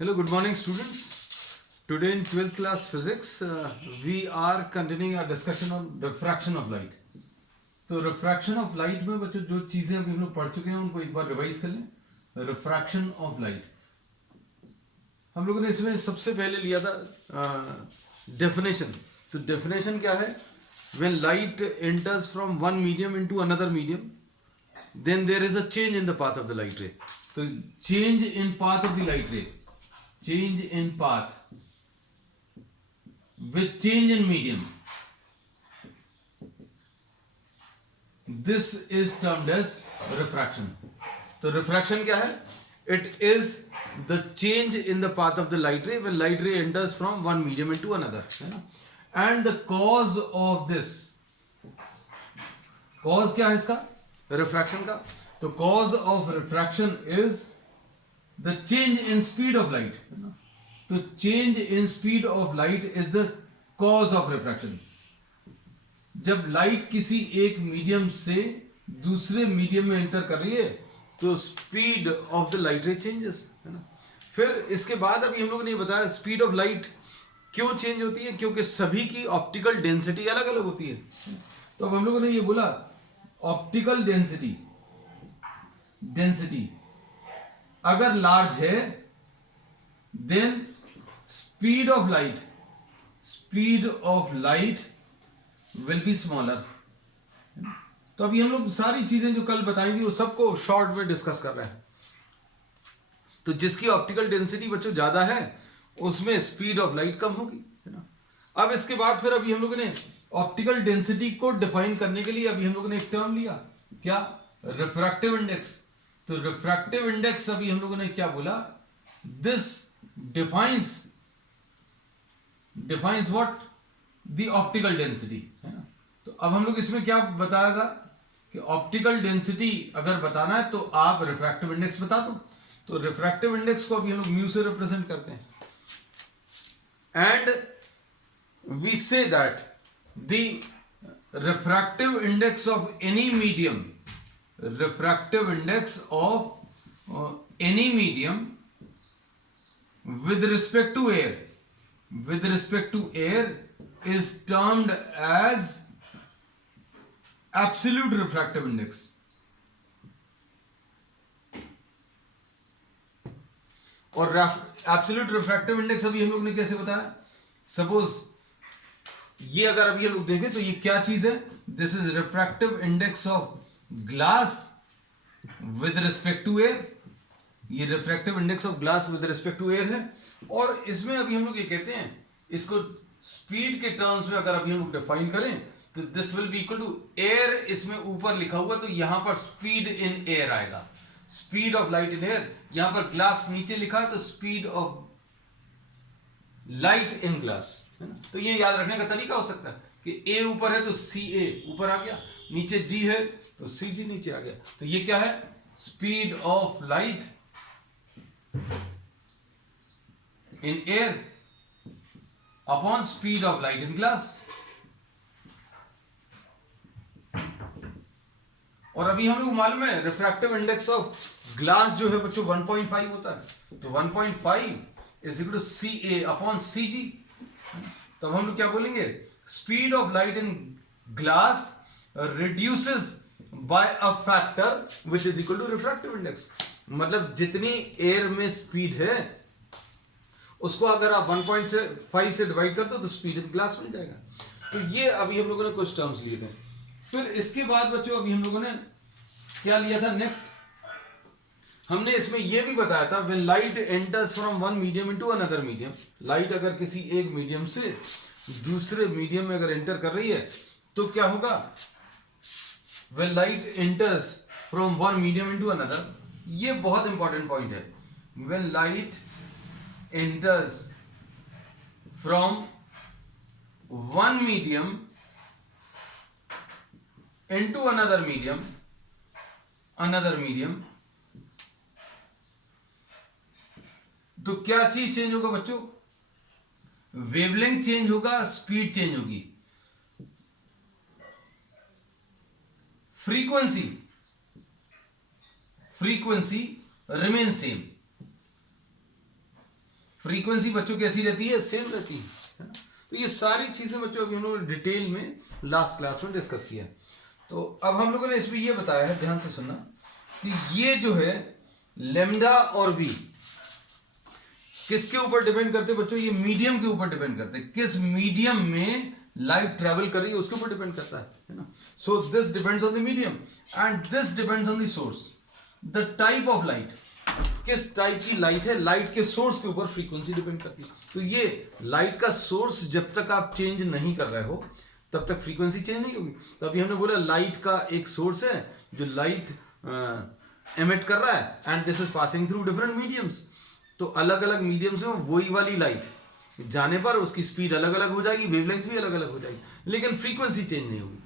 Hello, good morning, students. Today in 12th class physics, we are continuing our discussion on refraction of light. तो refraction of light में बच्चों जो चीजें अभी हम लोग पढ़ चुके हैं उनको एक बार रिवाइज कर लें. रिफ्रैक्शन ऑफ लाइट हम लोगों ने इसमें सबसे पहले लिया था डेफिनेशन. तो डेफिनेशन क्या है? When light enters from one medium into another medium then there is a change in the path of the light ray. So change in path of the light ray, change in path with change in medium, this is termed as refraction. तो refraction क्या है? It is the change in the path of the light ray when light ray enters from one medium into another, है ना? And the cause of this, cause क्या है इसका? Refraction का. तो cause of refraction is the change in speed of light. तो change in speed of light is the cause of refraction. जब light किसी एक मीडियम से दूसरे मीडियम में एंटर कर रही है तो स्पीड ऑफ द लाइट रे चेंजेस, है ना. फिर इसके बाद अभी हम लोगों ने बताया स्पीड ऑफ लाइट क्यों चेंज होती है, क्योंकि सभी की ऑप्टिकल डेंसिटी अलग अलग होती है. तो अब हम लोगों ने ये बोला ऑप्टिकल डेंसिटी अगर लार्ज है then speed of light will be smaller. तो अभी हम लोग सारी चीजें जो कल बताई थी वो सबको शॉर्ट में डिस्कस कर रहे हैं. तो जिसकी ऑप्टिकल डेंसिटी बच्चों ज्यादा है उसमें स्पीड ऑफ लाइट कम होगी, है ना. अब इसके बाद फिर अभी हम लोगों ने ऑप्टिकल डेंसिटी को डिफाइन करने के लिए अभी हम लोगों ने एक टर्म लिया, क्या? Refractive index. तो रिफ्रैक्टिव इंडेक्स अभी हम लोगों ने क्या बोला? This defines what? The optical density, है ना. तो अब हम लोग इसमें क्या बताया था कि ऑप्टिकल डेंसिटी अगर बताना है तो आप रिफ्रैक्टिव इंडेक्स बता दो. तो रिफ्रैक्टिव इंडेक्स को अभी हम लोग म्यू से रिप्रेजेंट करते हैं. And we say that the refractive index of any medium with respect to air is termed as absolute refractive index. और absolute refractive index अभी हम लोग ने कैसे बताया? सपोज ये अगर अभी हम लोग देखें तो ये क्या चीज है? This is refractive index of glass with respect to air. ये refractive index of glass with respect to air है. और इसमें अभी हम लोग ये कहते हैं इसको स्पीड के टर्म्स में अगर अभी हम लोग डिफाइन करें तो this will be equal to air. इसमें ऊपर लिखा हुआ तो यहां पर स्पीड इन एयर आएगा, speed of light in air. यहां पर ग्लास नीचे लिखा है तो speed of light in glass. तो ये याद रखने का तरीका हो सकता है कि ए ऊपर है तो सी ए ऊपर आ गया, नीचे जी है तो सी जी नीचे आ गया. तो ये क्या है? Speed of light in air upon speed of light in glass. और अभी हम लोग मालूम है रिफ्रैक्टिव इंडेक्स ऑफ ग्लास जो है बच्चों 1.5 होता है. तो 1.5 is equal to C A upon C G. तो हम लोग क्या बोलेंगे? Speed of light in glass reduces by a factor which is equal to refractive index. मतलब जितनी एयर में स्पीड है उसको अगर आप 1.5 से डिवाइड कर दो तो स्पीड इन ग्लास मिल जाएगा. तो ये अभी हम लोगों ने कुछ टर्म्स लिए थे. फिर इसके बाद बच्चों अभी हम लोगों ने क्या लिया था? नेक्स्ट हमने इसमें यह भी बताया था when light enters from one medium into another medium, light अगर किसी एक मीडियम से दूसरे मीडियम में अगर एंटर कर रही है तो क्या होगा? when light enters from one medium into another, ये बहुत इंपॉर्टेंट पॉइंट है. when light enters from one medium into another medium तो क्या चीज चेंज होगा बच्चों? वेवलेंथ चेंज होगा, स्पीड चेंज होगी. frequency remains same. फ्रीक्वेंसी बच्चों कैसी रहती है, सेम रहती है ना। तो ये सारी चीजें बच्चों अभी हम लोगों ने डिटेल में लास्ट क्लास में डिस्कस किया। तो अब हम लोगों ने इसमें ये बताया है, ध्यान से सुनना, कि ये जो है लेमडा और वी किसके ऊपर डिपेंड करते हैं बच्चों, ये मीडियम के ऊपर डिपेंड करते हैं, किस मीडियम में लाइट ट्रेवल कर रही है उसके ऊपर डिपेंड करता है ना। So this depends on the medium and this depends on the source, the type of light, किस टाइप की लाइट है, लाइट के सोर्स के ऊपर फ्रीक्वेंसी डिपेंड करती है। तो ये लाइट का सोर्स जब तक आप चेंज नहीं कर रहे हो तब तक फ्रीक्वेंसी चेंज नहीं होगी। तो अभी हमने बोला लाइट का एक सोर्स है जो लाइट एमिट कर रहा है and this is passing through different mediums. तो अलग अलग मीडियम्स में वही वाली लाइट जाने पर उसकी स्पीड अलग अलग हो जाएगी, वेवलेंथ भी अलग अलग हो जाएगी, लेकिन फ्रीक्वेंसी चेंज नहीं होगी।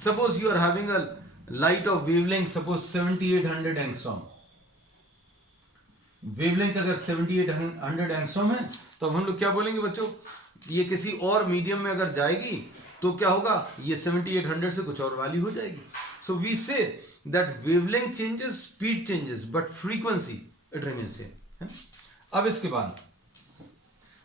Suppose you are having a light of wavelength suppose 7800 angstrom, wavelength अगर 7800 एंगस्ट्रॉम है तो हम लोग क्या बोलेंगे बच्चों, ये किसी और मीडियम में अगर जाएगी तो क्या होगा, ये 7800 से कुछ और वाली हो जाएगी। So we say that wavelength changes, speed changes, but frequency it remains same. अब इसके बाद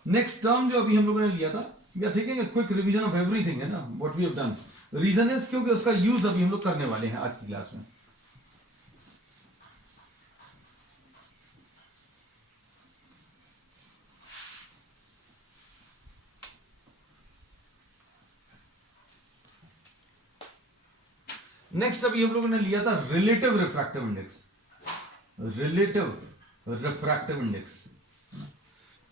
नेक्स्ट टर्म जो अभी हम लोगों ने लिया था, या ठीक है, क्विक रिवीजन ऑफ एवरीथिंग है ना what we have done. Reason is क्योंकि उसका यूज अभी हम लोग करने वाले हैं आज की क्लास में। नेक्स्ट अभी हम लोगों ने लिया था relative refractive index, relative refractive index.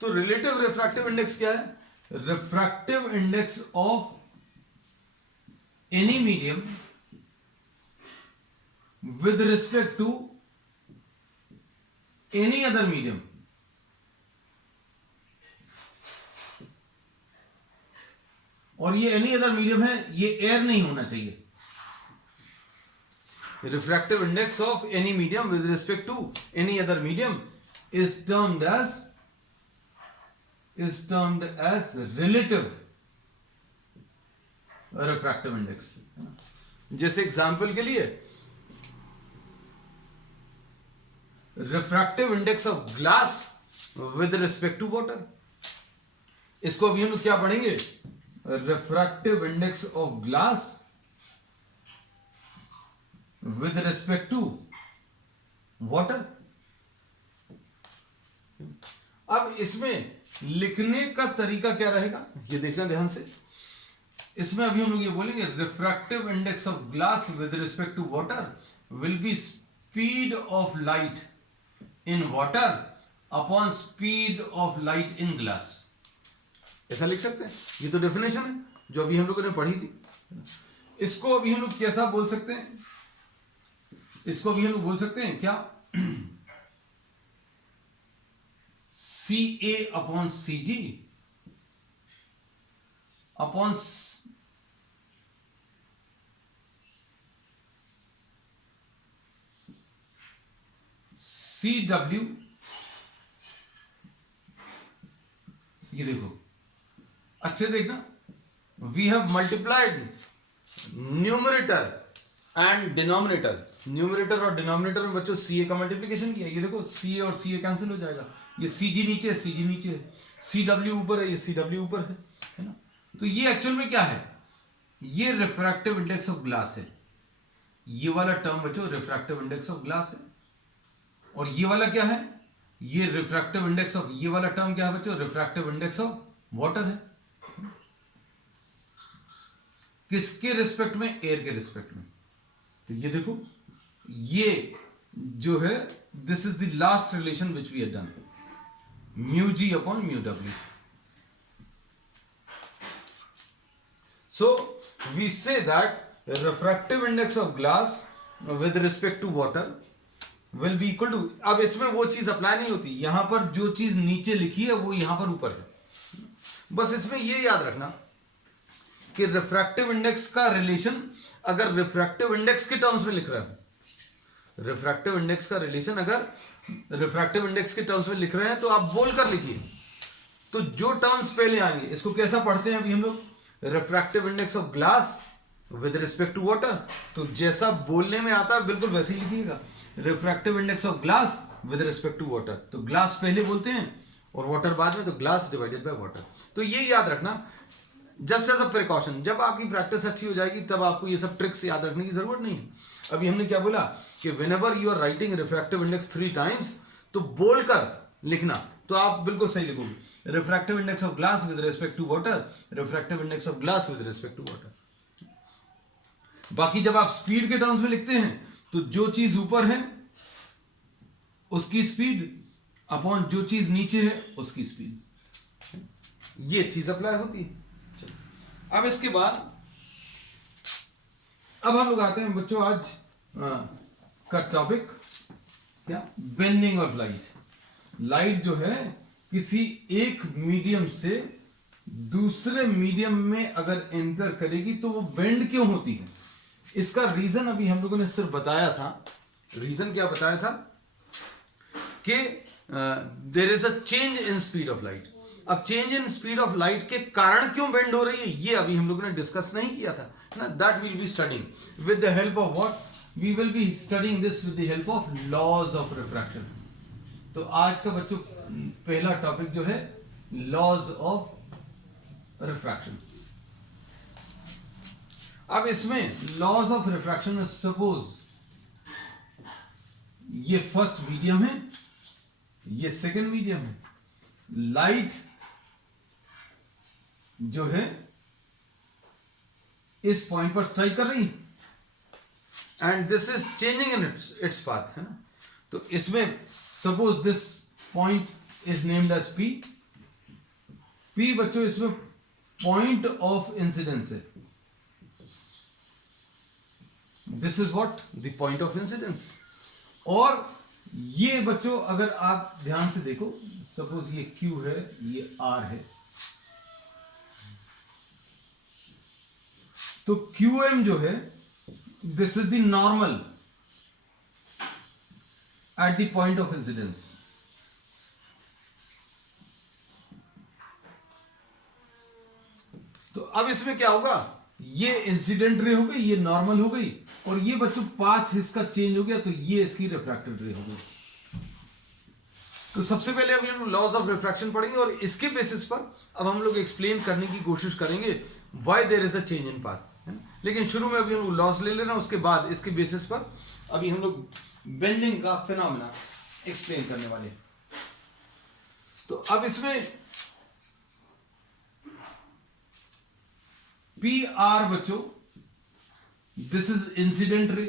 तो रिलेटिव रिफ्रैक्टिव इंडेक्स क्या है, refractive index of any medium with respect to any other medium. और ये एनी अदर मीडियम है, ये एयर नहीं होना चाहिए। Refractive index of any medium with respect to any other medium is termed as relative refractive index। जैसे example के लिए refractive index of glass with respect to water, इसको अभी हम लोग क्या पढ़ेंगे, refractive index of glass with respect to water। अब इसमें लिखने का तरीका क्या रहेगा ये देखना ध्यान से। इसमें अभी हम लोग ये बोलेंगे refractive index of glass with respect to water will be speed of light in water upon speed of light in glass. ऐसा लिख सकते हैं, ये तो डेफिनेशन है जो अभी हम लोगों ने पढ़ी थी। इसको अभी हम लोग कैसा बोल सकते हैं, इसको भी हम लोग बोल सकते हैं क्या, C A upon C G upon C W. ये देखो अच्छे देखना, we have multiplied numerator and denominator. Numerator और डिनोमिनेटर में बच्चों सी ए का मल्टीप्लिकेशन किया, ये देखो सी ए और सी ए कैंसिल हो जाएगा, ये सी जी नीचे है, सी जी नीचे है, सी डब्ल्यू ऊपर है, ये सी डब्ल्यू ऊपर है ना। तो ये एक्चुअल में क्या है, ये रिफ्रैक्टिव इंडेक्स ऑफ ग्लास है। ये वाला टर्म बच्चों रिफ्रैक्टिव इंडेक्स ऑफ ग्लास है, और ये वाला क्या है, ये रिफ्रैक्टिव इंडेक्स ऑफ, ये वाला टर्म क्या है बच्चों, रिफ्रैक्टिव इंडेक्स ऑफ वाटर है। किसके रिस्पेक्ट में, एयर के रिस्पेक्ट में। तो ये देखो ये जो है this is the last relation which we have done, mu G upon mu W. So we say that refractive index of glass with respect to water will be equal to, अब इसमें वो चीज अप्लाई नहीं होती, यहां पर जो चीज नीचे लिखी है वो यहां पर ऊपर है। बस इसमें ये याद रखना कि रिफ्रैक्टिव इंडेक्स का रिलेशन अगर रिफ्रैक्टिव इंडेक्स के टर्म्स में लिख रहा है, रिफ्रैक्टिव इंडेक्स का रिलेशन अगर रिफ्रैक्टिव इंडेक्स के टर्म्स में लिख रहे हैं तो आप बोलकर लिखिए। तो जो टर्म्स पहले आएंगे इसको कैसा पढ़ते हैं अभी हम लोग, refractive index of glass with respect to water. तो जैसा बोलने में आता है बिल्कुल वैसे ही लिखिएगा, refractive index of glass with respect to water. तो ग्लास पहले बोलते हैं और वाटर बाद में, तो ग्लास डिवाइडेड बाय वाटर। तो ये याद रखना जस्ट एज अ प्रिकॉशन। जब आपकी प्रैक्टिस अच्छी हो जाएगी तब आपको ये सब ट्रिक्स याद रखने की जरूरत नहीं है। अभी हमने क्या बोला कि whenever you are writing refractive index 3 times, तो बोलकर लिखना, तो आप बिल्कुल सही लिखोगे। Refractive index of glass with respect to water, refractive index of glass with respect to water. बाकी जब आप स्पीड के टर्म्स में लिखते हैं तो जो चीज ऊपर है उसकी स्पीड अपॉन जो चीज नीचे है उसकी स्पीड, ये चीज अप्लाई होती है। अब इसके बाद अब हम लोग आते हैं बच्चों आज का टॉपिक क्या, बेंडिंग ऑफ लाइट। लाइट जो है किसी एक मीडियम से दूसरे मीडियम में अगर एंटर करेगी तो वो बेंड क्यों होती है, इसका रीजन अभी हम लोगों ने सिर्फ बताया था। रीजन क्या बताया था कि there is a change in speed of light. अब change in speed of light के कारण क्यों बेंड हो रही है ये अभी हम लोगों ने डिस्कस नहीं किया था ना। That will be studying with the help of what, we will be studying this with the help of laws of refraction. तो आज का बच्चों पहला टॉपिक जो है लॉज ऑफ रिफ्रैक्शन। अब इसमें लॉज ऑफ रिफ्रैक्शन में सपोज ये फर्स्ट मीडियम है, ये सेकेंड मीडियम है, लाइट जो है इस पॉइंट पर स्ट्राइक कर रही and this is changing in its path, है ना। तो इसमें suppose this point is named as P. P बच्चों इसमें पॉइंट ऑफ इंसिडेंस है, this is what the point of incidence. और ये बच्चों अगर आप ध्यान से देखो, सपोज ये Q है, ये R है, तो QM जो है this is the normal at the point of incidence. तो अब इसमें क्या होगा, ये इंसिडेंट रे हो गई, ये नॉर्मल हो गई, और ये बच्चों पाथ इसका चेंज हो गया, तो ये इसकी रिफ्रैक्टेड रे हो गई। तो सबसे पहले अभी हम लॉज ऑफ रिफ्रैक्शन पढ़ेंगे और इसके बेसिस पर अब हम लोग एक्सप्लेन करने की कोशिश करेंगे why there is a change in path, है ना। लेकिन शुरू में अभी हम लॉज ले लेना, उसके बाद इसके बेसिस पर अभी हम लोग बेंडिंग का फिनोमेना एक्सप्लेन करने वाले। तो अब इसमें पी आर बच्चों दिस इज इंसिडेंट रे,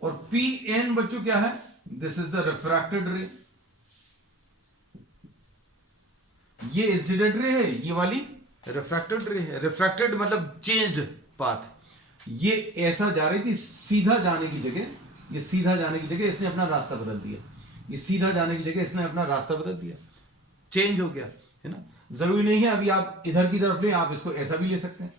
और पी एन बच्चों क्या है, दिस इज द रिफ्रैक्टेड रे। ये इंसिडेंट रे है, ये वाली रिफ्रैक्टेड रे है। रिफ्रैक्टेड मतलब चेंज्ड पाथ। ये ऐसा जा रही थी, सीधा जाने की जगह, ये सीधा जाने की जगह इसने अपना रास्ता बदल दिया, ये सीधा जाने की जगह इसने अपना रास्ता बदल दिया, चेंज हो गया, है ना। जरूरी नहीं है अभी आप इधर की तरफ लें, आप इसको ऐसा भी ले सकते हैं,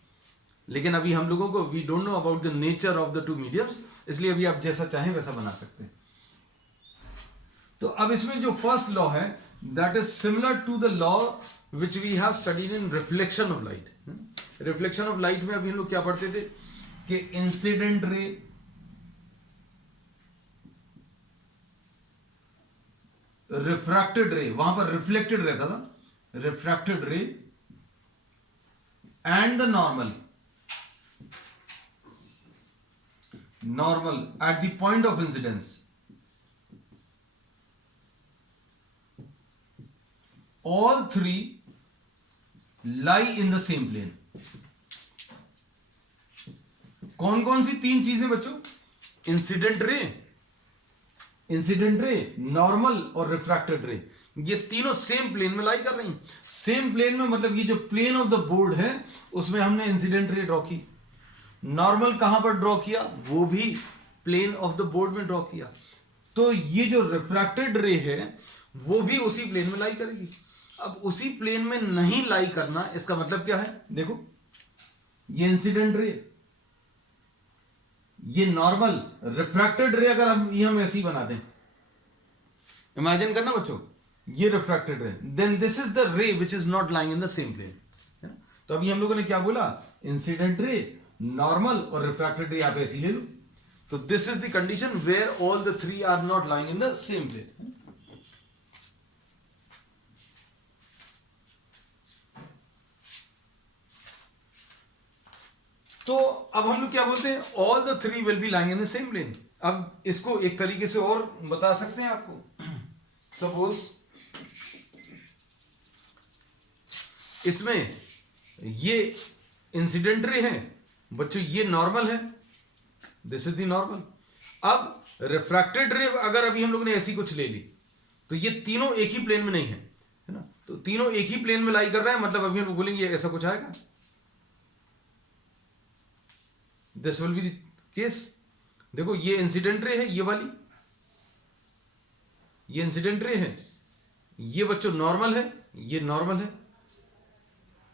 लेकिन अभी हम लोगों को we don't know about the nature of the two mediums, इसलिए अभी आप जैसा चाहें वैसा बना सकते हैं। तो अब इसमें जो फर्स्ट लॉ है that is similar to the law which we have studied in reflection of light. Reflection of light में अभी हम लोग क्या पढ़ते थे कि इंसिडेंट रे, रिफ्रैक्टेड रे, वहां पर रिफ्लेक्टेड रहता था, refracted ray and the normal at the point of incidence, all three lie in the same plane। कौन कौन सी तीन चीजें बच्चों, इंसिडेंट रे, नॉर्मल और रिफ्रैक्टेड रे, ये तीनों सेम प्लेन में लाई कर रही हैं। सेम प्लेन में मतलब ये जो प्लेन ऑफ द बोर्ड है उसमें हमने इंसिडेंट रे ड्रॉ की, नॉर्मल कहां पर ड्रॉ किया, वो भी प्लेन ऑफ द बोर्ड में ड्रॉ किया। तो ये जो रिफ्रैक्टेड रे है वो भी उसी प्लेन में लाई करेगी। अब उसी प्लेन में नहीं लाई करना, इसका मतलब क्या है, देखो ये इंसिडेंट रे, ये नॉर्मल, रिफ्रैक्टेड रे अगर हम ऐसे ही बना दें, इमेजिन करना बच्चों, ये रिफ्रैक्टेड रे, then this is the ray which is not lying in the same plane. तो अभी हम लोगों ने क्या बोला, इंसिडेंट रे, नॉर्मल और रिफ्रैक्टेड रे आप ऐसे ही ले लो। तो this is the condition where all the three are not lying in the same plane. तो अब हम लोग क्या बोलते हैं, all the three will be lying in the same plane. अब इसको एक तरीके से और बता सकते हैं आपको। सपोज इसमें ये इंसिडेंट रे है बच्चों, ये नॉर्मल है, दिस इज द नॉर्मल। अब रिफ्रैक्टेड रे अगर अभी हम लोग ने ऐसी कुछ ले ली तो ये तीनों एक ही प्लेन में नहीं है, है ना, तो तीनों एक ही प्लेन में लाई कर रहा है, मतलब अभी हम लोग बोलेंगे ऐसा कुछ आएगा, this will be the case. देखो ये इंसिडेंट रे है, ये वाली, ये इंसिडेंट रे है, ये बच्चों नॉर्मल है, ये नॉर्मल है,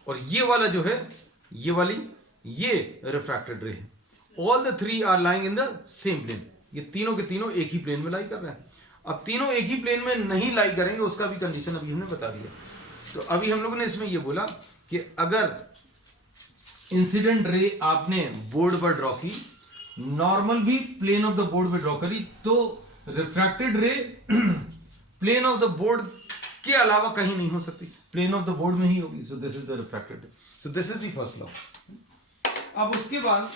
और ये वाला जो है, ये वाली, ये रिफ्रैक्टेड रे है। All the three are lying in the same plane, ये तीनों के तीनों एक ही प्लेन में लाई कर रहे हैं। अब तीनों एक ही प्लेन में नहीं लाई करेंगे, उसका भी कंडीशन अभी हमने बता दिया। तो अभी हम लोगों ने इसमें यह बोला कि अगर इंसिडेंट रे आपने बोर्ड पर ड्रॉ की, नॉर्मल भी प्लेन ऑफ द बोर्ड पे ड्रॉ करी, तो रिफ्रैक्टेड रे प्लेन ऑफ द बोर्ड के अलावा कहीं नहीं हो सकती, प्लेन ऑफ द बोर्ड में ही होगी। So this is the refracted रे, so this is the first law. अब उसके बाद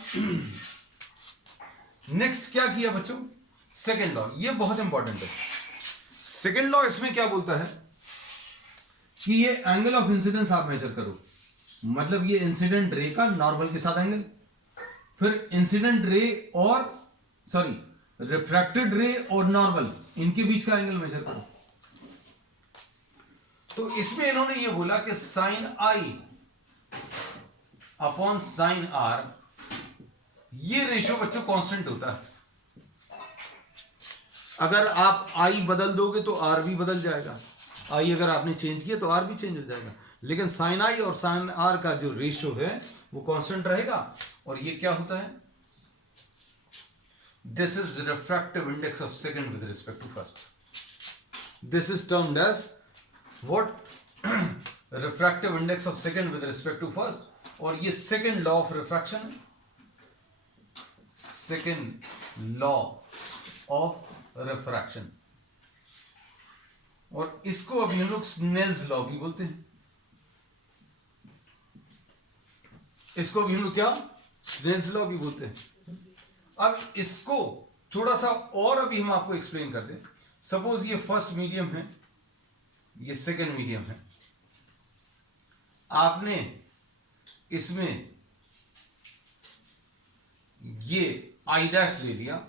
नेक्स्ट क्या किया बच्चों, सेकेंड लॉ, ये बहुत इंपॉर्टेंट है। सेकेंड लॉ इसमें क्या बोलता है कि ये एंगल ऑफ इंसिडेंस आप मेजर करो, मतलब ये इंसिडेंट रे का नॉर्मल के साथ एंगल, फिर इंसिडेंट रे और रिफ्रैक्टेड रे और नॉर्मल, इनके बीच का एंगल मेजर करो। तो इसमें इन्होंने ये बोला कि sine I upon sine R, ये रेशियो बच्चों कांस्टेंट होता है। अगर आप आई बदल दोगे तो आर भी बदल जाएगा, आई अगर आपने चेंज किया तो आर भी चेंज हो जाएगा, लेकिन साइन आई और साइन आर का जो रेशियो है वो कांस्टेंट रहेगा। और ये क्या होता है, this is refractive index of second with respect to first, this is termed as what, refractive index of second with respect to first. और ये सेकंड लॉ ऑफ रिफ्रैक्शन है, सेकंड लॉ ऑफ रिफ्रैक्शन, और इसको अभी हम लोग Snell's law भी बोलते हैं। इसको भी हम लोग क्या, स्नेल्स लॉ भी बोलते हैं। अब इसको थोड़ा सा और अभी हम आपको एक्सप्लेन कर दें। सपोज ये फर्स्ट मीडियम है, ये सेकंड मीडियम है, आपने इसमें ये आई डैश ले लिया,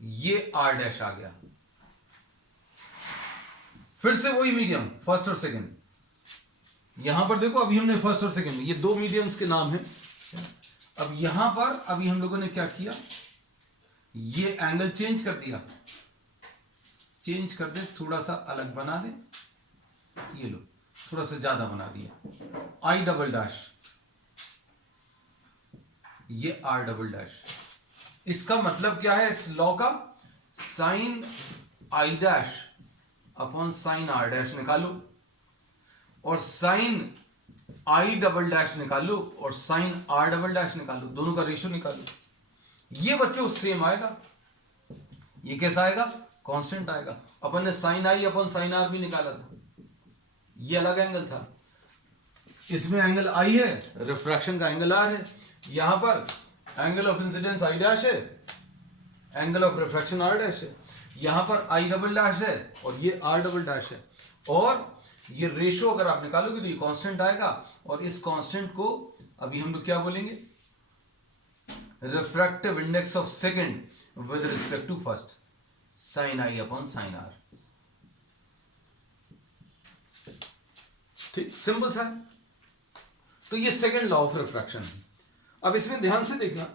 ये आर डैश आ गया, फिर से वही मीडियम फर्स्ट और सेकंड, यहां पर देखो अभी हमने फर्स्ट और सेकंड, ये दो मीडियम्स के नाम हैं। अब यहां पर अभी हम लोगों ने क्या किया, ये एंगल चेंज कर दिया, चेंज कर दे, थोड़ा सा अलग बना दे, ये लो थोड़ा सा ज्यादा बना दिया, आई डबल डैश, ये आर डबल डैश। इसका मतलब क्या है इस लॉ का, sine I dash upon sine R dash निकालो, और साइन आई डबल डैश निकालो, और साइन आर डबल डैश निकालो, दोनों का रेशियो निकालो। ये बच्चों सेम आएगा, ये कैसा आएगा, कांस्टेंट आएगा। अपन ने sine I upon sine R भी निकाला था, ये अलग एंगल था, इसमें एंगल आई है, रिफ्रैक्शन का एंगल आर है, यहां पर angle of incidence I dash है, angle of refraction R dash है, यहां पर आई डबल डैश है और ये आर डबल डैश है, और ये रेशियो अगर आप निकालोगे तो ये कांस्टेंट आएगा। और इस कांस्टेंट को अभी हम लोग क्या बोलेंगे, refractive index of second with respect to first, sine I upon sine R. ठीक, सिंपल सा है। तो ये सेकंड लॉ ऑफ रिफ्रैक्शन है। अब इसमें ध्यान से देखना,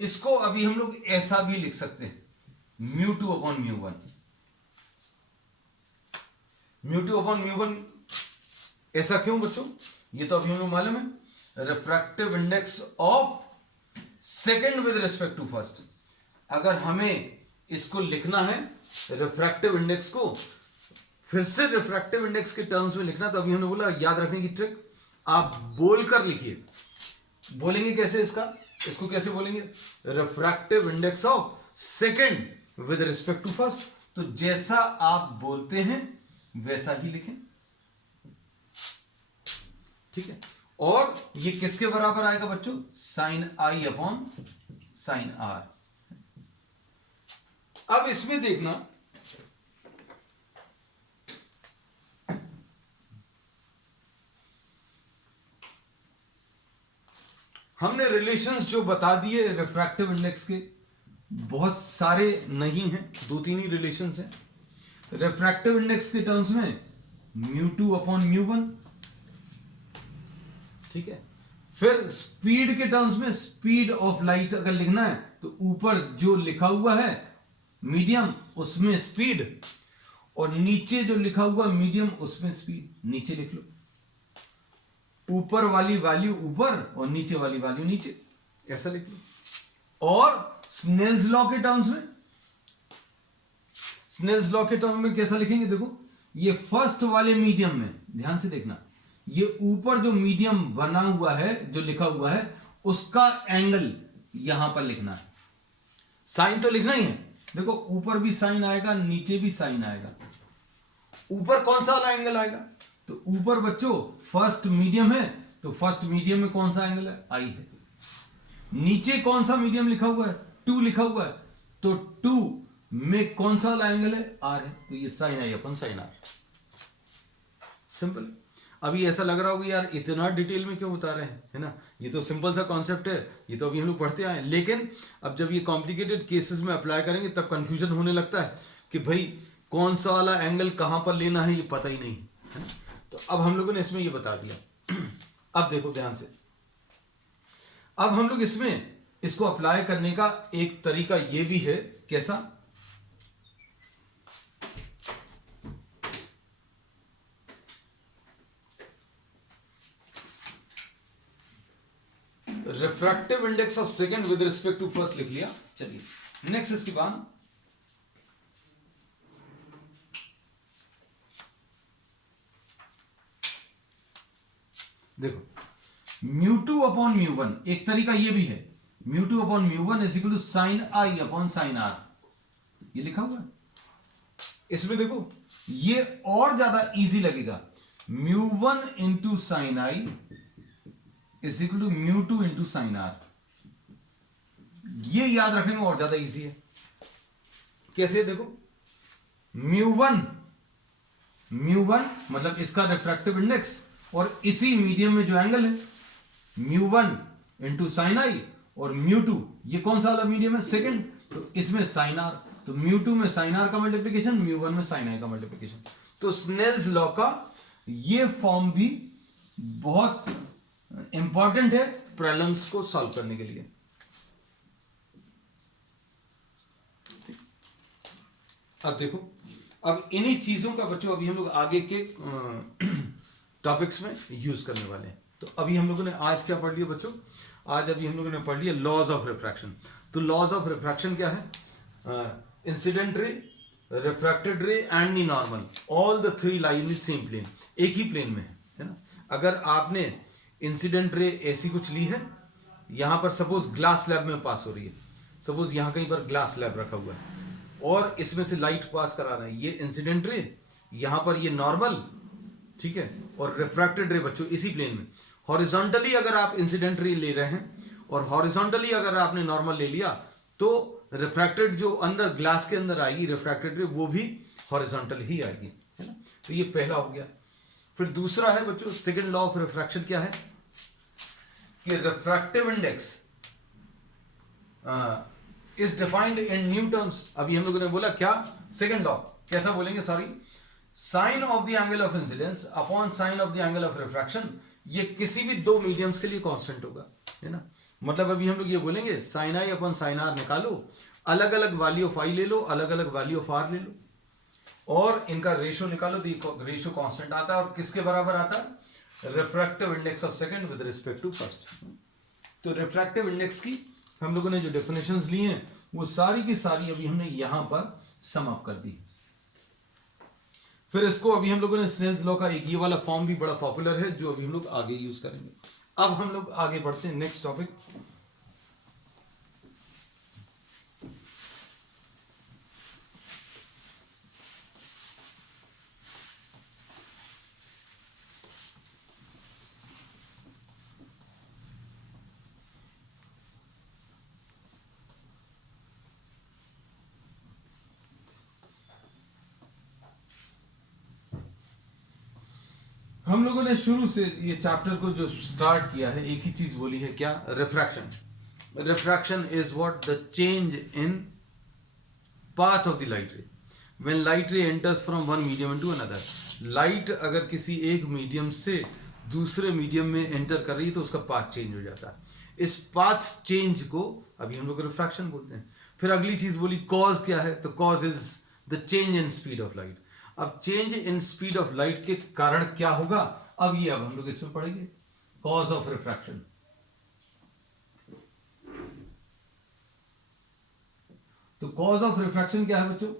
इसको अभी हम लोग ऐसा भी लिख सकते हैं, mu two upon mu one, mu two upon mu one. ऐसा क्यों बच्चों, ये तो अभी हम लोग मालूम है, refractive index of second with respect to first. अगर हमें इसको लिखना है रिफ्रैक्टिव इंडेक्स को फिर से रिफ्रैक्टिव इंडेक्स के टर्म्स में लिखना, तो अभी हमने बोला याद रखने की ट्रिक, आप बोलकर लिखिए। बोलेंगे कैसे इसको कैसे बोलेंगे, refractive index of second with respect to first. तो जैसा आप बोलते हैं वैसा ही लिखें, ठीक है। और ये किसके बराबर आएगा बच्चों, sine I upon sine R. अब इसमें देखना, हमने रिलेशंस जो बता दिए रिफ्रैक्टिव इंडेक्स के, बहुत सारे नहीं हैं, 2-3 ही रिलेशंस हैं। रिफ्रैक्टिव इंडेक्स के टर्म्स में μ2 अपॉन μ1, ठीक है। फिर स्पीड के टर्म्स में स्पीड ऑफ लाइट अगर लिखना है तो ऊपर जो लिखा हुआ है मीडियम उसमें स्पीड, और नीचे जो लिखा हुआ मीडियम उसमें स्पीड नीचे लिख लो। ऊपर वाली वैल्यू ऊपर और नीचे वाली वैल्यू नीचे, ऐसा लिख लो। और स्नेल्स लॉ के टर्म्स में, स्नेल्स लॉ के टर्म में कैसा लिखेंगे, देखो ये फर्स्ट वाले मीडियम में ध्यान से देखना, ये ऊपर जो मीडियम बना हुआ है जो लिखा हुआ है उसका एंगल यहां पर लिखना है। साइन तो लिखना ही है, देखो ऊपर भी साइन आएगा नीचे भी साइन आएगा। ऊपर कौन सा वाला एंगल आएगा, तो ऊपर बच्चों फर्स्ट मीडियम है तो फर्स्ट मीडियम में कौन सा एंगल है, आई है। नीचे कौन सा मीडियम लिखा हुआ है, 2 लिखा हुआ है, तो 2 में कौन सा वाला एंगल है, आर है, तो ये sine I upon sine R. Simple. अभी ऐसा लग रहा होगा यार इतना डिटेल में क्यों बता रहे हैं, है ना, ये तो सिंपल सा कॉन्सेप्ट है, ये तो अभी हम लोग पढ़ते आए। लेकिन अब जब ये कॉम्प्लिकेटेड केसेस में अप्लाई करेंगे तब कंफ्यूजन होने लगता है कि भाई कौन सा वाला एंगल कहां पर लेना है, ये पता ही नहीं है। तो अब हम लोगों ने इसमें ये बता दिया। अब देखो ध्यान से, अब हम लोग इसमें इसको अप्लाई करने का एक तरीका ये भी है, कैसा, refractive index of second with respect to first लिख लिया। चलिए नेक्स्ट इसके बाद देखो μ2 अपॉन μ1, एक तरीका ये भी है, μ2 upon μ1 is equal to sine I upon sine R, ये लिखा हुआ है। इसमें देखो ये और ज्यादा इजी लगेगा, μ1 into sine I is equal to μ2 into sine R. ये याद रखने में और ज्यादा इजी है। कैसे, देखो μ1 मतलब इसका रिफ्रैक्टिव इंडेक्स और इसी मीडियम में जो एंगल है, μ1 इंटू साइन आई, और μ2 ये कौन सा वाला मीडियम है, सेकंड, तो इसमें साइन आर, तो μ2 में साइन आर का मल्टीप्लीकेशन, μ1 में साइन आई का मल्टीप्लीकेशन। तो स्नेल्स लॉ का ये फॉर्म भी बहुत इंपॉर्टेंट है प्रॉब्लम्स को सॉल्व करने के लिए। अब देखो, अब इन्हीं चीजों का बच्चों अभी हम लोग आगे के टॉपिक्स में यूज करने वाले हैं। तो अभी हम लोगों ने आज क्या पढ़ लिया बच्चों, आज अभी हम लोगों ने पढ़ लिया लॉज ऑफ रिफ्रैक्शन। तो लॉज ऑफ रिफ्रैक्शन क्या है, incident ray, refracted ray and the normal, all the three lie in the same plane, एक ही प्लेन में है ना। अगर आपने इंसिडेंट रे ऐसी कुछ ली है, यहां पर सपोज ग्लास स्लैब में पास हो रही है, सपोज यहां कहीं पर ग्लास स्लैब रखा हुआ है और इसमें से लाइट पास करा रहा है, ये इंसिडेंट रे, यहां पर ये नॉर्मल, ठीक है, और रिफ्रैक्टेड रे बच्चों इसी प्लेन में। हॉरिजॉन्टली अगर आप इंसिडेंट रे ले रहे हैं और हॉरिजॉन्टली अगर आपने नॉर्मल ले लिया, तो रिफ्रैक्टेड जो अंदर ग्लास के अंदर आएगी रिफ्रैक्टेड रे, वो भी हॉरिजॉन्टल ही आएगी, है ना। तो ये पहला हो गया। फिर दूसरा है बच्चों, सेकंड लॉ ऑफ रिफ्रैक्शन क्या है कि refractive index is defined in new terms. अभी हम लोगों ने बोला क्या, सेकंड लॉ कैसा बोलेंगे, sorry, sine of the angle of incidence upon sine of the angle of refraction, ये किसी भी दो मीडियम्स के लिए कांस्टेंट होगा, है ना। मतलब अभी हम लोग ये बोलेंगे sine I upon sine R निकालो, अलग अलग वैल्यू ऑफ आई ले लो, अलग अलग वैल्यू ऑफ आर ले लो, और इनका रेशियो निकालो, तो रेशियो कांस्टेंट आता है। और किसके बराबर आता है, refractive index of second with respect to first. तो रिफ्रैक्टिव इंडेक्स की हम लोगों ने जो डेफिनेशंस ली हैं वो सारी की सारी अभी हमने यहां पर सम अप कर दी। फिर इसको अभी हम लोगों ने स्नेल्स लॉ का एक ये वाला फॉर्म भी बड़ा पॉपुलर है जो अभी हम लोग आगे यूज करेंगे। अब हम लोग आगे बढ़ते हैं नेक्स्ट टॉपिक। हम लोगों ने शुरू से ये चैप्टर को जो स्टार्ट किया है, एक ही चीज बोली है, क्या? Refraction. Refraction is what? The change in path of the light रे. व्हेन लाइट रे enters from one medium into another. Light अगर किसी एक मीडियम से दूसरे मीडियम में एंटर कर रही है तो उसका पाथ चेंज हो जाता है. इस पाथ चेंज को अभी हम लोग रिफ्रैक्शन बोलते हैं. फिर अगली चीज बोली कॉज क्या है, तो cause is the change in speed of light. अब change in speed of light के कारण क्या होगा, अब हम लोग इसमें पढ़ेंगे. Cause of refraction. तो कॉज ऑफ रिफ्रैक्शन क्या है बच्चों?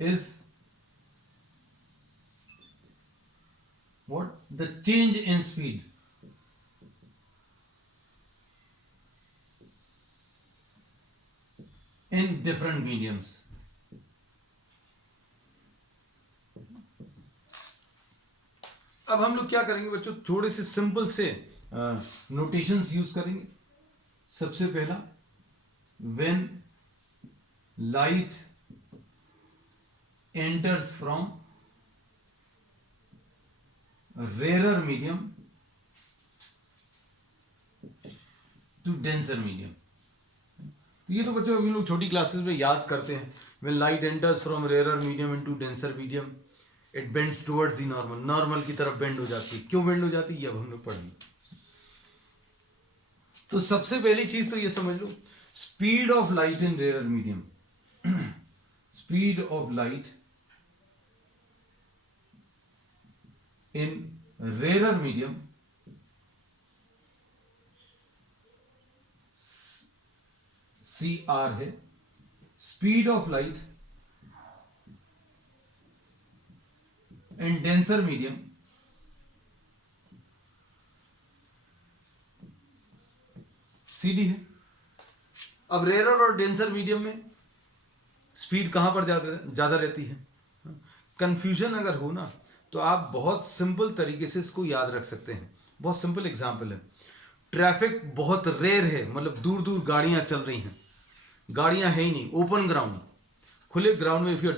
Is what? The change in speed in different mediums. अब हम लोग क्या करेंगे बच्चों, थोड़े से सिंपल से नोटेशंस यूज करेंगे. सबसे पहला, when light enters from rarer medium to denser medium. ये तो बच्चों अभी लोग छोटी क्लासेस में याद करते हैं. When light enters from rarer medium into denser medium, it bends towards the normal. Normal की तरफ बेंड हो जाती है. क्यों बेंड हो जाती है, ये अब हम लोग पढ़ेंगे. तो सबसे पहली चीज तो ये समझ लो, speed of light in rare medium. Speed of light in rare medium CR है. Speed of light in denser medium CD है. अब रेयर और डेंसर मीडियम में स्पीड कहां पर ज्यादा रहती है? कंफ्यूजन अगर हो ना, तो आप बहुत सिंपल तरीके से इसको याद रख सकते हैं. बहुत सिंपल एग्जांपल है. ट्रैफिक बहुत रेयर है, मतलब दूर दूर गाड़ियां चल रही हैं, गाड़ियां है ही नहीं, ओपन ग्राउंड, खुले ग्राउंड में if you are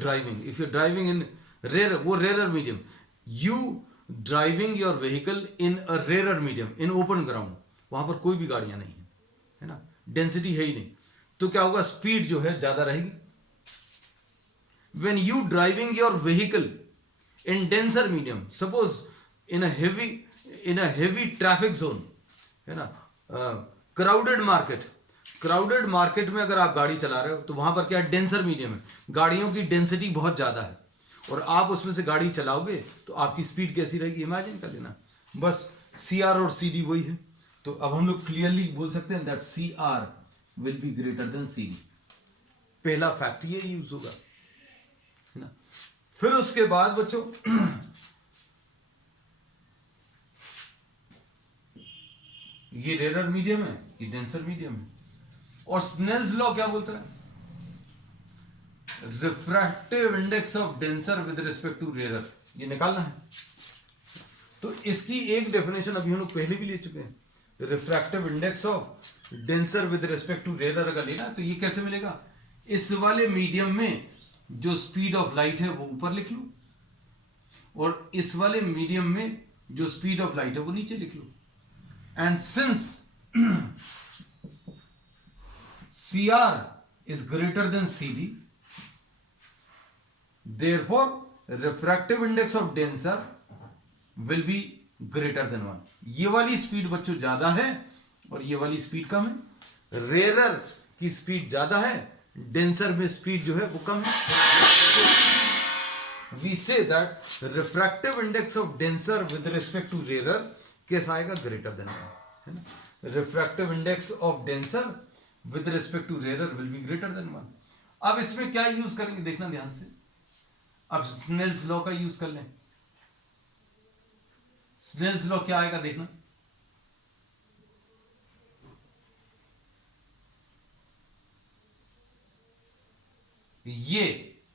driving in rare, वो rare medium, you driving your vehicle in a rare medium in open ground, वहां पर कोई भी गाड़ियां नहीं है ना, डेंसिटी है ही नहीं, तो क्या होगा, स्पीड जो है ज्यादा रहेगी. When you driving your vehicle in denser medium, suppose in a heavy traffic zone, है ना, क्राउडेड मार्केट में अगर आप गाड़ी चला रहे हो तो वहां पर क्या है, डेंसर मीडियम है, गाड़ियों की डेंसिटी बहुत ज्यादा है, और आप उसमें से गाड़ी चलाओगे तो आपकी स्पीड कैसी रहेगी, इमेजिन कर लेना. बस CR और CD वही है. तो अब हम लोग क्लियरली बोल सकते हैं that CR will be greater then CD. पहला फैक्ट ये यूज होगा, है ना. फिर उसके बाद बच्चों ये रेयर मीडियम है, ये डेंसर मीडियम है. और स्नेल्स लॉ क्या बोलता है? Refractive index of denser with respect to rare, ये निकालना है. तो इसकी एक डेफिनेशन अभी हम लोग पहले भी ले चुके हैं. Refractive index of denser with respect to rare अगर लेना तो ये कैसे मिलेगा, इस वाले मीडियम में जो स्पीड ऑफ लाइट है वो ऊपर लिख लो, और इस वाले मीडियम में जो स्पीड ऑफ लाइट है वो नीचे लिख लो. And since CR is greater than CD, therefore refractive index of denser will be greater than 1. ये वाली स्पीड बच्चों ज्यादा है और ये वाली स्पीड कम है. रेयर की स्पीड ज्यादा है, डेंसर में स्पीड जो है वो कम है. We say that refractive index of denser with respect to rarer कैसा आएगा, ग्रेटर देन 1, है ना. Refractive index of denser with respect to rare will be greater than 1. अब इसमें क्या यूज करेंगे, देखना ध्यान से. अब स्नेल्स लॉ का यूज कर लें. स्नेल्स लॉ क्या आएगा देखना. ये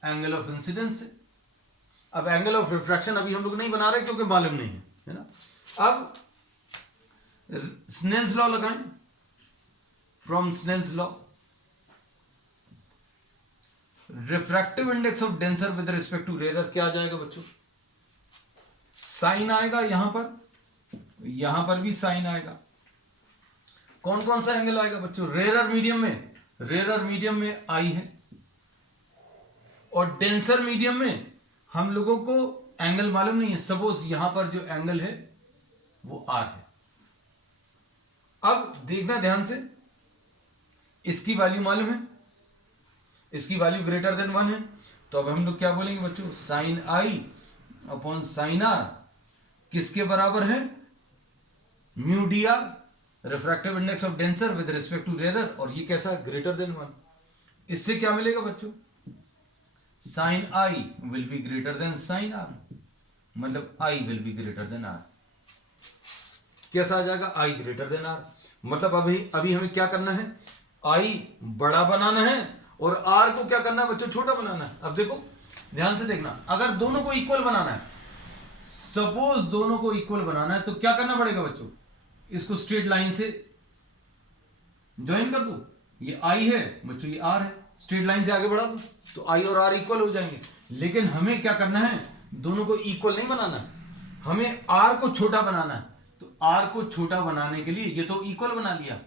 एंगल ऑफ इंसिडेंस है. अब एंगल ऑफ रिफ्रैक्शन अभी हम लोग नहीं बना रहे क्योंकि मालूम नहीं है ना. अब स्नेल्स लॉ लगाएं. From Snell's law, refractive index of denser with respect to rare क्या आ जाएगा बच्चों, साइन आएगा यहां पर भी साइन आएगा। कौन कौन सा एंगल आएगा बच्चों? रेरर मीडियम में आई है, और डेंसर मीडियम में हम लोगों को एंगल मालूम नहीं है। सपोज यहां पर जो एंगल है वो आर है। अब देखना ध्यान से, इसकी वैल्यू मालूम है, इसकी वैल्यू ग्रेटर देन 1 है, तो अब हम लोग क्या बोलेंगे बच्चों? Sine I upon sine R किसके बराबर है? Mu D R, refractive index of denser with respect to rarer, और ये कैसा? Greater than 1। इससे क्या मिलेगा बच्चों? Sine I will be greater than sine R, मतलब I will be greater than R. कैसा आ जाएगा? I greater than R. मतलब अभी हमें क्या करना है? आई बड़ा बनाना है और आर को क्या करना है बच्चों? छोटा बनाना है। अब देखो ध्यान से देखना, अगर दोनों को इक्वल बनाना है, सपोज दोनों को इक्वल बनाना है, तो क्या करना पड़ेगा बच्चों? इसको स्ट्रेट लाइन से ज्वाइन कर दो। ये आई है बच्चों, ये आर है, स्ट्रेट लाइन से आगे बढ़ा दो तो आई और आर इक्वल हो जाएंगे। लेकिन हमें क्या करना है? दोनों को इक्वल नहीं बनाना है, हमें आर को छोटा बनाना है। तो आर को छोटा बनाने के लिए ये तो इक्वल बना लिया,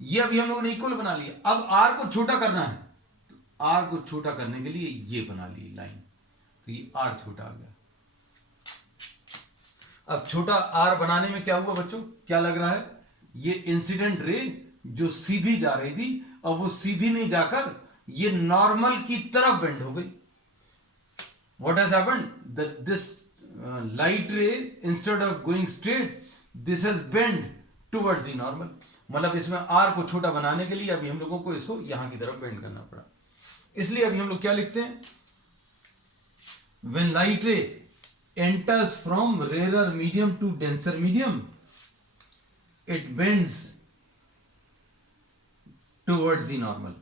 ये अभी हम लोगों ने इक्वल बना लिया। अब आर को छोटा करना है, तो आर को छोटा करने के लिए ये बना ली लाइन, तो ये आर छोटा आ गया। अब छोटा आर बनाने में क्या हुआ बच्चों? क्या लग रहा है? ये इंसिडेंट रे जो सीधी जा रही थी, अब वो सीधी नहीं जाकर ये नॉर्मल की तरफ बेंड हो गई। What has happened? This light रे instead of going straight, this has bend towards the normal. मतलब इसमें आर को छोटा बनाने के लिए अभी हम लोगों को इसको यहां की तरफ बेंड करना पड़ा। इसलिए अभी हम लोग क्या लिखते हैं? व्हेन लाइट रे enters from rarer medium to denser medium, it bends towards the normal।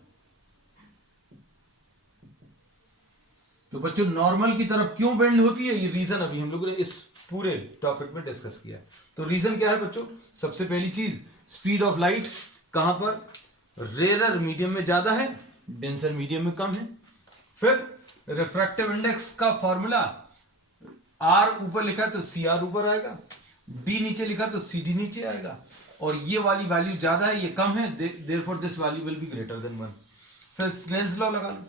तो बच्चों नॉर्मल की तरफ क्यों बेंड होती है? ये रीजन अभी हम लोगों ने इस पूरे टॉपिक में डिस्कस किया है। तो रीजन क्या है बच्चों? सबसे पहली चीज, स्पीड ऑफ लाइट कहां पर? रेरर मीडियम में ज्यादा है, डेंसर मीडियम में कम है। फिर रिफ्रैक्टिव इंडेक्स का फॉर्मूला, आर ऊपर लिखा तो सी आर ऊपर आएगा, डी नीचे लिखा तो सी डी नीचे आएगा, और ये वाली वैल्यू ज्यादा है, ये कम है, therefore this value will be greater than 1। फिर स्नेल्स लॉ लगा लो।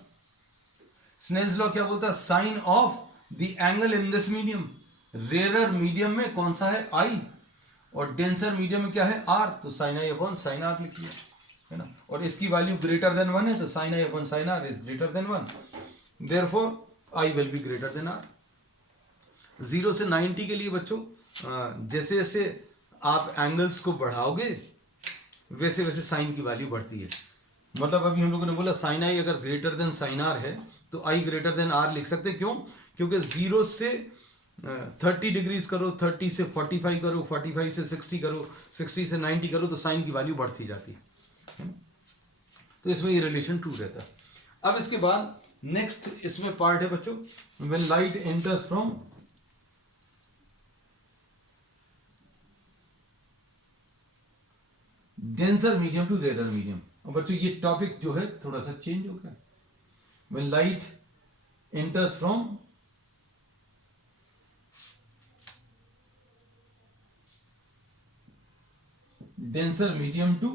स्नेल्स लॉ क्या बोलता है? Sine of the angle in this medium, rarer medium में कौन सा है? आई, और डेंसर मीडियम में क्या है? आर, तो sine I upon sine R लिख लिया, है ना। और इसकी वैल्यू ग्रेटर देन 1 है, तो sine I upon sine R is greater than 1, therefore I will be greater than R. 0 से 90 के लिए बच्चों जैसे जैसे आप एंगल्स को बढ़ाओगे वैसे वैसे साइन की वैल्यू बढ़ती है। मतलब अभी हम लोगों ने बोला साइन आई अगर ग्रेटर देन साइन आर है तो आई ग्रेटर देन आर लिख सकते हैं। क्यों? क्योंकि 0 से 30 डिग्रीज करो, 30 से 45 करो, 45 से 60 करो, 60 से 90 करो, तो साइन की वैल्यू बढ़ती जाती है। तो इसमें ये रिलेशन ट्रू रहता है। अब इसके बाद नेक्स्ट इसमें पार्ट है बच्चों, when light enters from denser medium to rarer medium. और बच्चों ये टॉपिक जो है थोड़ा सा चेंज हो गया। When light enters from denser medium to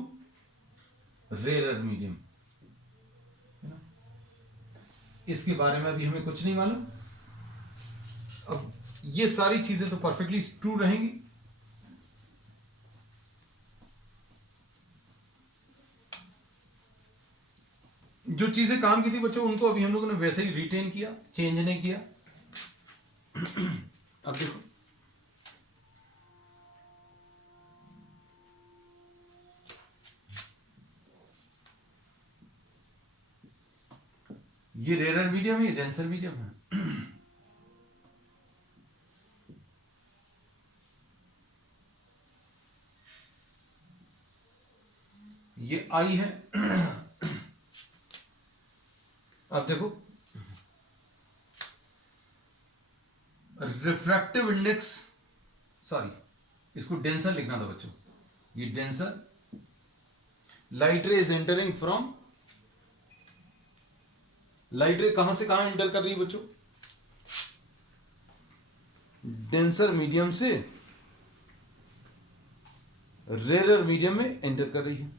rarer medium, इसके बारे में अभी हमें कुछ नहीं मालूम। अब ये सारी चीजें तो परफेक्टली ट्रू रहेंगी। जो चीजें काम की थी बच्चों उनको अभी हम लोगों ने वैसे ही रिटेन किया, चेंज नहीं किया। अब देखो ये रेरर मीडियम है, डेंसर मीडियम है। ये आई है। अब देखो रिफ्रैक्टिव इंडेक्स, सॉरी इसको डेंसर लिखना था बच्चों, ये denser, light ray is entering from, light ray कहां से कहां एंटर कर रही है बच्चों? डेंसर मीडियम से रेयर मीडियम में एंटर कर रही है।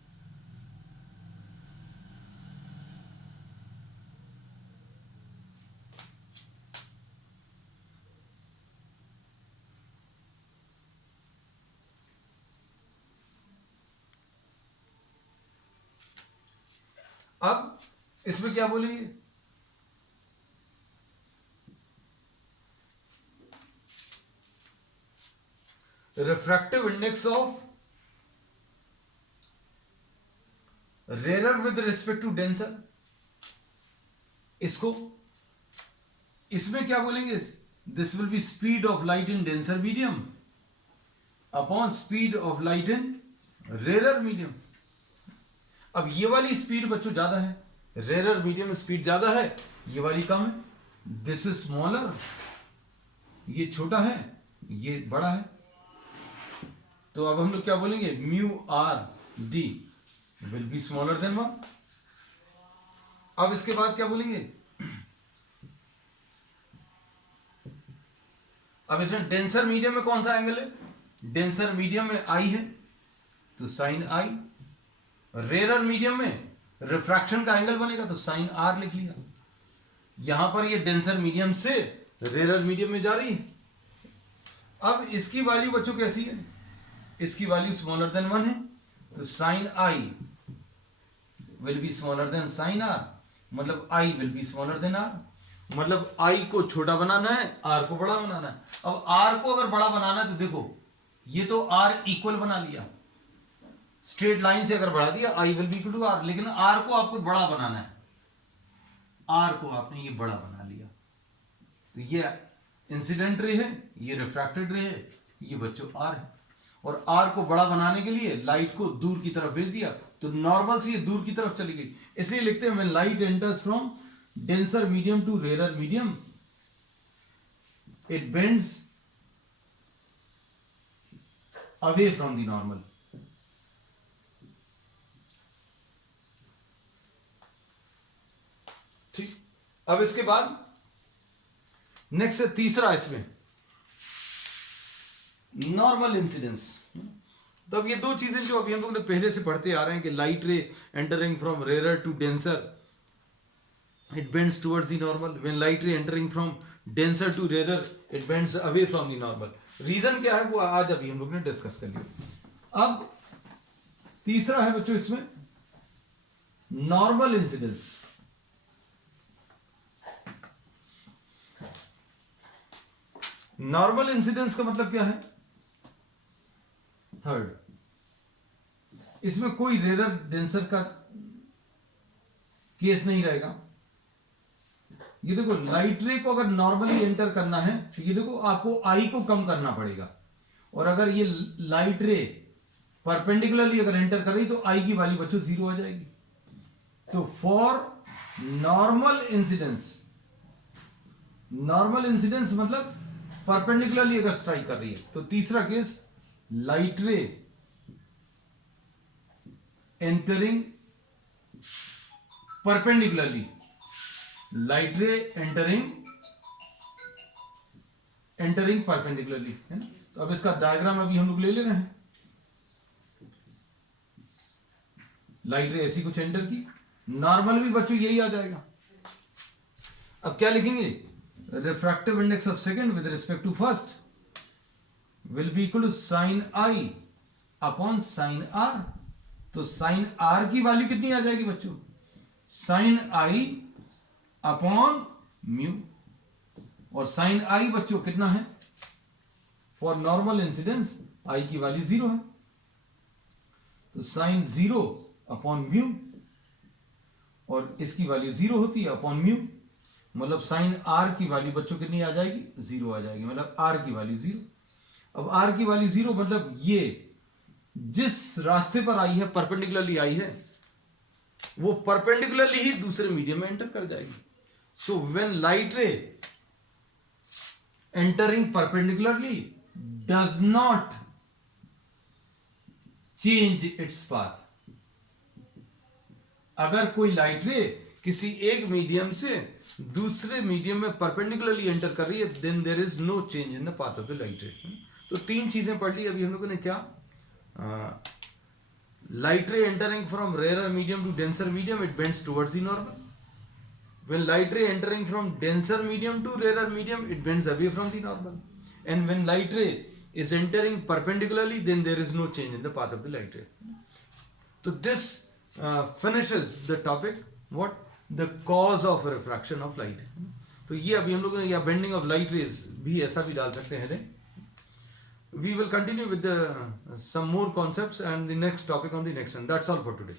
अब इसमें क्या बोलेंगे? Refractive index of rare with respect to denser, इसको, इसमें क्या बोलेंगे? This will be speed of light in denser medium upon speed of light in rare medium. अब ये वाली स्पीड बच्चों ज्यादा है, रेयर मीडियम स्पीड ज्यादा है, ये वाली कम है। दिस इज स्मॉलर, ये छोटा है, ये बड़ा है। तो अब हम लोग क्या बोलेंगे? Mu R D will be smaller then 1। अब इसके बाद क्या बोलेंगे? अब इसमें डेंसर मीडियम में कौन सा एंगल है? डेंसर मीडियम में आई है, तो साइन आई। रेयर मीडियम में रिफ्रैक्शन का एंगल बनेगा, तो साइन आर लिख लिया। यहां पर ये डेंसर मीडियम से रेयर मीडियम में जा रही है। अब इसकी वैल्यू बच्चों कैसी है? इसकी वैल्यू स्मॉलर देन 1 है, तो sine I will be smaller than sine R, मतलब I will be smaller than R. मतलब आई को छोटा बनाना है, आर को बड़ा बनाना है। अब आर को अगर बड़ा बनाना है तो देखो, ये तो आर इक्वल बना लिया, स्ट्रेट लाइन से अगर बढ़ा दिया I will be equal to R, लेकिन आर को आपको बड़ा बनाना है, आर को आपने ये बड़ा बना लिया। तो ये इंसिडेंट रे है, ये रिफ्रैक्टेड रे है, ये बच्चों आर है। और आर को बड़ा बनाने के लिए लाइट को दूर की तरफ भेज दिया, तो नॉर्मल से ये दूर की तरफ चली गई। इसलिए लिखते हैं when light enters from denser medium to rare medium it bends away from the normal. ठीक, अब इसके बाद नेक्स्ट तीसरा इसमें नॉर्मल इंसिडेंस। तो अब ये दो चीजें जो अभी हम लोग ने पहले से पढ़ते आ रहे हैं कि light ray entering from rare to denser it bends towards the normal, when light ray entering from denser to rare it bends away from the normal. Reason क्या है वो आज अभी हम लोग ने डिस्कस कर लिया। अब तीसरा है बच्चों इसमें नॉर्मल इंसिडेंस। नॉर्मल इंसिडेंस का मतलब क्या है? थर्ड, इसमें कोई रेयर डेंसर का केस नहीं रहेगा। ये देखो, लाइट रे को अगर नॉर्मली एंटर करना है तो ये देखो आपको आई को कम करना पड़ेगा, और अगर ये लाइट रे परपेंडिकुलरली अगर एंटर कर रही तो आई की वैल्यू बच्चों 0 आ जाएगी। तो for normal incidence, normal incidence मतलब परपेंडिकुलरली अगर स्ट्राइक कर रही है, तो तीसरा case light ray entering perpendicularly, light ray entering perpendicularly, है ना। तो अब इसका डायग्राम अभी हम लोग ले रहे हैं। लाइट रे ऐसी कुछ एंटर की, नॉर्मल भी बच्चों यही आ जाएगा। अब क्या लिखेंगे? Refractive index of second with respect to first will be equal to sine I upon sine R. तो साइन आर की वैल्यू कितनी आ जाएगी बच्चों? साइन आई अपॉन म्यू, और साइन आई बच्चों कितना है? फॉर नॉर्मल इंसिडेंस आई की वैल्यू 0 है, तो साइन 0 अपॉन म्यू, और इसकी वैल्यू 0 होती है अपॉन म्यू, मतलब साइन आर की वैल्यू बच्चों कितनी आ जाएगी? 0 आ जाएगी, मतलब आर की वैल्यू 0। अब आर की वैल्यू 0 मतलब ये जिस रास्ते पर आई है, परपेंडिकुलरली आई है, वो परपेंडिकुलरली ही दूसरे मीडियम में एंटर कर जाएगी। So when light ray entering perpendicularly does not change its path. अगर कोई लाइट रे किसी एक मीडियम से दूसरे मीडियम में परपेंडिकुलरली एंटर कर रही है, then there is no change in the path of the light ray. तो तीन चीजें पढ़ ली अभी हम लोगों ने। क्या? light ray entering from rarer medium to denser medium, it bends towards the normal. When light ray entering from denser medium to rarer medium, it bends away from the normal. And when light ray is entering perpendicularly, then there is no change in the path of the light ray. So this finishes the topic. What? The cause of refraction of light. तो ये अभी हम लोगों ने, या bending of light rays भी ऐसा भी डाल सकते हैं। We will continue with some more concepts and the next topic on the next one. That's all for today.